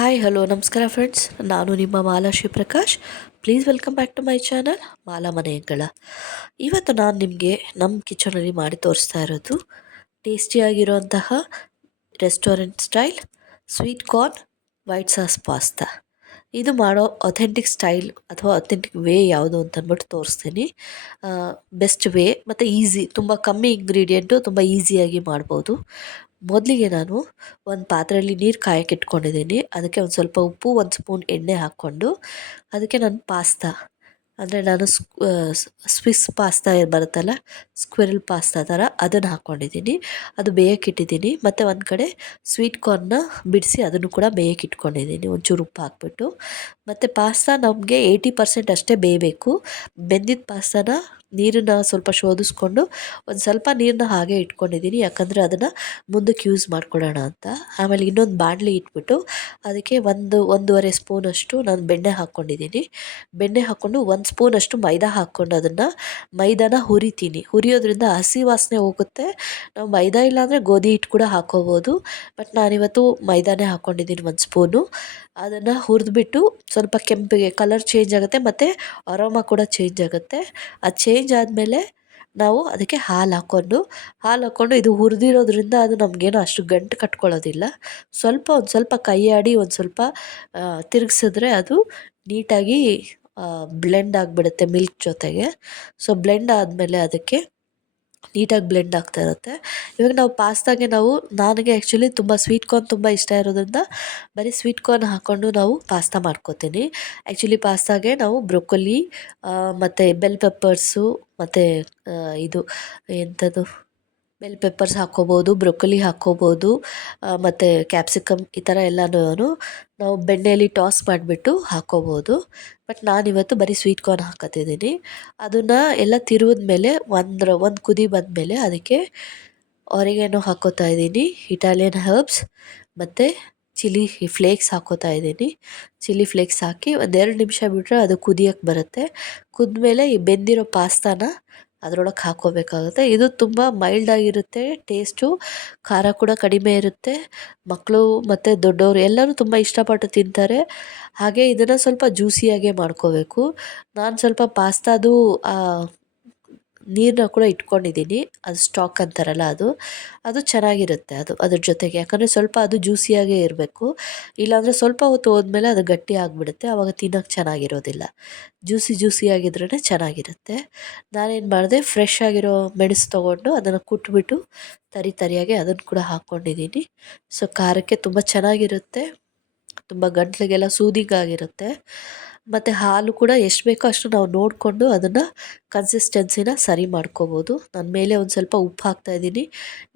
Hi hello ನಮಸ್ಕಾರ friends, ನಾನು ನಿಮ್ಮ Mala Shivaprakash. Please welcome back to my channel Mala ಮನೆಗಳ. ಇವತ್ತು ನಾನು ನಿಮಗೆ ನಮ್ಮ ಕಿಚನಲ್ಲಿ ಮಾಡಿ ತೋರಿಸ್ತಾ ಇರೋದು ಟೇಸ್ಟಿಯಾಗಿರುವಂತಹ restaurant style sweet corn white sauce pasta. ಇದು ಮಾಡೋ ಅಥೆಂಟಿಕ್ ಸ್ಟೈಲ್ ಅಥವಾ ಅಥೆಂಟಿಕ್ ವೇ ಯಾವುದು ಅಂತ ಅಂದ್ಬಿಟ್ಟು ತೋರಿಸ್ತೀನಿ. ಬೆಸ್ಟ್ ವೇ ಮತ್ತು ಈಸಿ, ತುಂಬ ಕಮ್ಮಿ ಇಂಗ್ರೀಡಿಯೆಂಟು, ತುಂಬ ಈಸಿಯಾಗಿ ಮಾಡ್ಬೋದು. ಮೊದಲಿಗೆ ನಾನು ಒಂದು ಪಾತ್ರೆಯಲ್ಲಿ ನೀರು ಕಾಯಕ್ಕೆ ಇಟ್ಕೊಂಡಿದ್ದೀನಿ. ಅದಕ್ಕೆ ಒಂದು ಸ್ವಲ್ಪ ಉಪ್ಪು, ಒಂದು ಸ್ಪೂನ್ ಎಣ್ಣೆ ಹಾಕ್ಕೊಂಡು ಅದಕ್ಕೆ ನಾನು ಪಾಸ್ತಾ, ಅಂದರೆ ನಾನು ಸ್ವಿಸ್ ಪಾಸ್ತಾ ಬರುತ್ತಲ್ಲ, ಸ್ಕ್ವಿರಲ್ ಪಾಸ್ತಾ ಥರ ಅದನ್ನು ಹಾಕ್ಕೊಂಡಿದ್ದೀನಿ. ಅದು ಬೇಯಕ್ಕಿಟ್ಟಿದ್ದೀನಿ. ಮತ್ತು ಒಂದು ಕಡೆ ಸ್ವೀಟ್ ಕಾರ್ನ್ನ ಬಿಡಿಸಿ ಅದನ್ನು ಕೂಡ ಬೇಯಕ್ಕಿಟ್ಕೊಂಡಿದ್ದೀನಿ ಒಂಚೂರು ಉಪ್ಪು ಹಾಕ್ಬಿಟ್ಟು. ಮತ್ತು ಪಾಸ್ತಾ ನಮಗೆ 80% ಅಷ್ಟೇ ಬೇಯಬೇಕು. ಬೆಂದಿದ್ದ ಪಾಸ್ತಾನ ನೀರನ್ನು ಸ್ವಲ್ಪ ಶೋಧಿಸ್ಕೊಂಡು ಒಂದು ಸ್ವಲ್ಪ ನೀರನ್ನ ಹಾಗೆ ಇಟ್ಕೊಂಡಿದ್ದೀನಿ, ಯಾಕಂದರೆ ಅದನ್ನು ಮುಂದಕ್ಕೆ ಯೂಸ್ ಮಾಡ್ಕೊಳ್ಳೋಣ ಅಂತ. ಆಮೇಲೆ ಇನ್ನೊಂದು ಬಾಣಲಿ ಇಟ್ಬಿಟ್ಟು ಅದಕ್ಕೆ ಒಂದೂವರೆ ಸ್ಪೂನಷ್ಟು ನಾನು ಬೆಣ್ಣೆ ಹಾಕ್ಕೊಂಡಿದ್ದೀನಿ. ಬೆಣ್ಣೆ ಹಾಕ್ಕೊಂಡು ಒಂದು ಸ್ಪೂನಷ್ಟು ಮೈದಾ ಹಾಕ್ಕೊಂಡು ಅದನ್ನು ಮೈದಾನ ಹುರಿತೀನಿ. ಹುರಿಯೋದ್ರಿಂದ ಹಸಿ ವಾಸನೆ ಹೋಗುತ್ತೆ. ನಾವು ಮೈದಾ ಇಲ್ಲಾಂದರೆ ಗೋಧಿ ಹಿಟ್ಟು ಕೂಡ ಹಾಕ್ಕೋಬೋದು, ಬಟ್ ನಾನಿವತ್ತು ಮೈದಾನೇ ಹಾಕ್ಕೊಂಡಿದ್ದೀನಿ ಒಂದು ಸ್ಪೂನು. ಅದನ್ನು ಹುರಿದ್ಬಿಟ್ಟು ಸ್ವಲ್ಪ ಕೆಂಪಿಗೆ ಕಲರ್ ಚೇಂಜ್ ಆಗುತ್ತೆ ಮತ್ತು ಅರೋಮ ಕೂಡ ಚೇಂಜ್ ಆಗುತ್ತೆ. ಅದು ಚೇಂಜ್ ಆದಮೇಲೆ ನಾವು ಅದಕ್ಕೆ ಹಾಲು ಹಾಕ್ಕೊಂಡು ಇದು ಹುರಿದಿರೋದ್ರಿಂದ ಅದು ನಮಗೇನು ಅಷ್ಟು ಗಂಟು ಕಟ್ಕೊಳ್ಳೋದಿಲ್ಲ. ಒಂದು ಸ್ವಲ್ಪ ಕೈ ಆಡಿ ಒಂದು ಸ್ವಲ್ಪ ತಿರುಗಿಸಿದ್ರೆ ಅದು ನೀಟಾಗಿ ಬ್ಲೆಂಡ್ ಆಗಿಬಿಡುತ್ತೆ ಮಿಲ್ಕ್ ಜೊತೆಗೆ. ಸೊ ಬ್ಲೆಂಡ್ ಆದಮೇಲೆ ಅದಕ್ಕೆ ನೀಟಾಗಿ ಬ್ಲೆಂಡ್ ಆಗ್ತಾ ಇರುತ್ತೆ. ಇವಾಗ ನಾವು ಪಾಸ್ತಾಗೆ ನನಗೆ ಆ್ಯಕ್ಚುಲಿ ತುಂಬ ಸ್ವೀಟ್ ಕಾರ್ನ್ ತುಂಬ ಇಷ್ಟ ಇರೋದ್ರಿಂದ ಬರೀ ಸ್ವೀಟ್ ಕಾರ್ನ್ ಹಾಕ್ಕೊಂಡು ನಾವು ಪಾಸ್ತಾ ಮಾಡ್ಕೋತೀನಿ. ಆ್ಯಕ್ಚುಲಿ ಪಾಸ್ತಾಗೆ ನಾವು ಬ್ರೊಕೊಲಿ ಮತ್ತು ಬೆಲ್ ಪೆಪ್ಪರ್ಸು ಮತ್ತು ಇದು ಎಂಥದ್ದು ಬೆಲ್ ಪೆಪ್ಪರ್ಸ್ ಹಾಕ್ಕೋಬೋದು, ಬ್ರೊಕೊಲಿ ಹಾಕ್ಕೋಬೋದು, ಮತ್ತು ಕ್ಯಾಪ್ಸಿಕಮ್ ಈ ಥರ ಎಲ್ಲನೂ ನಾವು ಬೆಣ್ಣೆಯಲ್ಲಿ ಟಾಸ್ ಮಾಡಿಬಿಟ್ಟು ಹಾಕ್ಕೋಬೋದು. ಬಟ್ ನಾನಿವತ್ತು ಬರೀ ಸ್ವೀಟ್ ಕಾರ್ನ್ ಹಾಕತ್ತಿದ್ದೀನಿ. ಅದನ್ನು ಎಲ್ಲ ತಿರುವಿದ್ಮೇಲೆ ಒಂದು ಕುದಿ ಬಂದಮೇಲೆ ಅದಕ್ಕೆ ಆರಿಗ್ಯಾನೋ ಹಾಕ್ಕೋತಾ ಇದ್ದೀನಿ, ಇಟಾಲಿಯನ್ ಹರ್ಬ್ಸ್ ಮತ್ತು ಚಿಲ್ಲಿ ಫ್ಲೇಕ್ಸ್ ಹಾಕ್ಕೋತಾ ಇದ್ದೀನಿ. ಚಿಲ್ಲಿ ಫ್ಲೇಕ್ಸ್ ಹಾಕಿ 2 ನಿಮಿಷ ಬಿಟ್ಟರೆ ಅದು ಕುದಿಯೋಕ್ಕೆ ಬರುತ್ತೆ. ಕುದ್ಮೇಲೆ ಈ ಬೆಂದಿರೋ ಪಾಸ್ತಾನ ಅದರೊಳಗೆ ಹಾಕ್ಕೋಬೇಕಾಗುತ್ತೆ. ಇದು ತುಂಬ ಮೈಲ್ಡ್ ಆಗಿರುತ್ತೆ ಟೇಸ್ಟು, ಖಾರ ಕೂಡ ಕಡಿಮೆ ಇರುತ್ತೆ. ಮಕ್ಕಳು ಮತ್ತು ದೊಡ್ಡವರು ಎಲ್ಲರೂ ತುಂಬ ಇಷ್ಟಪಟ್ಟು ತಿಂತಾರೆ. ಹಾಗೆ ಇದನ್ನು ಸ್ವಲ್ಪ ಜ್ಯೂಸಿಯಾಗೆ ಮಾಡ್ಕೋಬೇಕು. ನಾನು ಸ್ವಲ್ಪ ಪಾಸ್ತಾದು ನೀರನ್ನ ಕೂಡ ಇಟ್ಕೊಂಡಿದ್ದೀನಿ, ಅದು ಸ್ಟಾಕ್ ಅಂತಾರಲ್ಲ ಅದು ಚೆನ್ನಾಗಿರುತ್ತೆ ಅದ್ರ ಜೊತೆಗೆ. ಯಾಕಂದರೆ ಸ್ವಲ್ಪ ಅದು ಜ್ಯೂಸಿಯಾಗೇ ಇರಬೇಕು, ಇಲ್ಲಾಂದರೆ ಸ್ವಲ್ಪ ಹೊತ್ತು ಹೋದ್ಮೇಲೆ ಅದು ಗಟ್ಟಿ ಆಗಿಬಿಡುತ್ತೆ, ಆವಾಗ ತಿನ್ನೋಕ್ಕೆ ಚೆನ್ನಾಗಿರೋದಿಲ್ಲ. ಜ್ಯೂಸಿಯಾಗಿದ್ರೇ ಚೆನ್ನಾಗಿರುತ್ತೆ. ನಾನೇನು ಮಾಡಿದೆ, ಫ್ರೆಶ್ ಆಗಿರೋ ಮೆಣಸು ತೊಗೊಂಡು ಅದನ್ನು ಕುಟ್ಬಿಟ್ಟು ತರಿಯಾಗಿ ಅದನ್ನು ಕೂಡ ಹಾಕ್ಕೊಂಡಿದ್ದೀನಿ. ಸೊ ಖಾರಕ್ಕೆ ತುಂಬ ಚೆನ್ನಾಗಿರುತ್ತೆ, ತುಂಬ ಗಂಟ್ಲಿಗೆಲ್ಲ ಸೂದಿಂಗ್ ಆಗಿರುತ್ತೆ. ಮತ್ತು ಹಾಲು ಕೂಡ ಎಷ್ಟು ಬೇಕೋ ಅಷ್ಟು ನಾವು ನೋಡಿಕೊಂಡು ಅದನ್ನು ಕನ್ಸಿಸ್ಟೆನ್ಸಿನ ಸರಿ ಮಾಡ್ಕೋಬೋದು. ನಾನು ಮೇಲೆ ಒಂದು ಸ್ವಲ್ಪ ಉಪ್ಪು ಹಾಕ್ತಾಯಿದ್ದೀನಿ.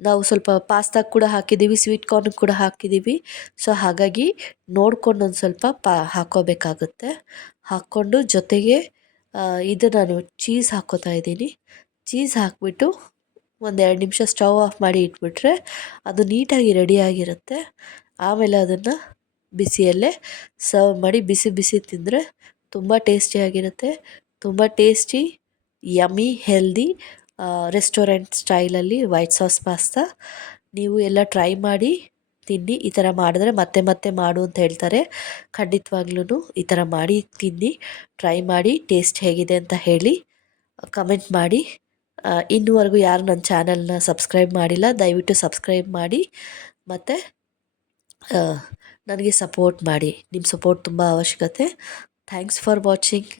ನಾವು ಸ್ವಲ್ಪ ಪಾಸ್ತಾ ಕೂಡ ಹಾಕಿದ್ದೀವಿ, ಸ್ವೀಟ್ ಕಾರ್ನ್ ಕೂಡ ಹಾಕಿದ್ದೀವಿ. ಸೊ ಹಾಗಾಗಿ ನೋಡ್ಕೊಂಡು ಒಂದು ಸ್ವಲ್ಪ ಹಾಕ್ಕೋಬೇಕಾಗುತ್ತೆ. ಹಾಕ್ಕೊಂಡು ಜೊತೆಗೆ ಇದು ನಾನು ಚೀಸ್ ಹಾಕ್ಕೋತಾ ಇದ್ದೀನಿ. ಚೀಸ್ ಹಾಕಿಬಿಟ್ಟು 2 ನಿಮಿಷ ಸ್ಟವ್ ಆಫ್ ಮಾಡಿ ಇಟ್ಬಿಟ್ರೆ ಅದು ನೀಟಾಗಿ ರೆಡಿಯಾಗಿರುತ್ತೆ. ಆಮೇಲೆ ಅದನ್ನು ಬಿಸಿಯಲ್ಲೇ ಸರ್ವ್ ಮಾಡಿ ಬಿಸಿ ಬಿಸಿ ತಿಂದರೆ ತುಂಬ ಟೇಸ್ಟಿಯಾಗಿರುತ್ತೆ. ತುಂಬ ಟೇಸ್ಟಿ, ಯಮ್ಮಿ, ಹೆಲ್ದಿ ರೆಸ್ಟೋರೆಂಟ್ ಸ್ಟೈಲಲ್ಲಿ ವೈಟ್ ಸಾಸ್ ಪಾಸ್ತಾ. ನೀವು ಎಲ್ಲ ಟ್ರೈ ಮಾಡಿ ತಿನ್ನಿ. ಈ ಥರ ಮಾಡಿದ್ರೆ ಮತ್ತೆ ಮತ್ತೆ ಮಾಡು ಅಂತ ಹೇಳ್ತಾರೆ. ಖಂಡಿತವಾಗ್ಲೂ ಈ ಥರ ಮಾಡಿ ತಿನ್ನಿ, ಟ್ರೈ ಮಾಡಿ, ಟೇಸ್ಟ್ ಹೇಗಿದೆ ಅಂತ ಹೇಳಿ ಕಮೆಂಟ್ ಮಾಡಿ. ಇನ್ನೂವರೆಗೂ ಯಾರು ನನ್ನ ಚಾನಲ್ನ ಸಬ್ಸ್ಕ್ರೈಬ್ ಮಾಡಿಲ್ಲ, ದಯವಿಟ್ಟು ಸಬ್ಸ್ಕ್ರೈಬ್ ಮಾಡಿ ಮತ್ತು ನನಗೆ ಸಪೋರ್ಟ್ ಮಾಡಿ. ನಿಮ್ಮ ಸಪೋರ್ಟ್ ತುಂಬ ಅವಶ್ಯಕತೆ. Thanks for watching.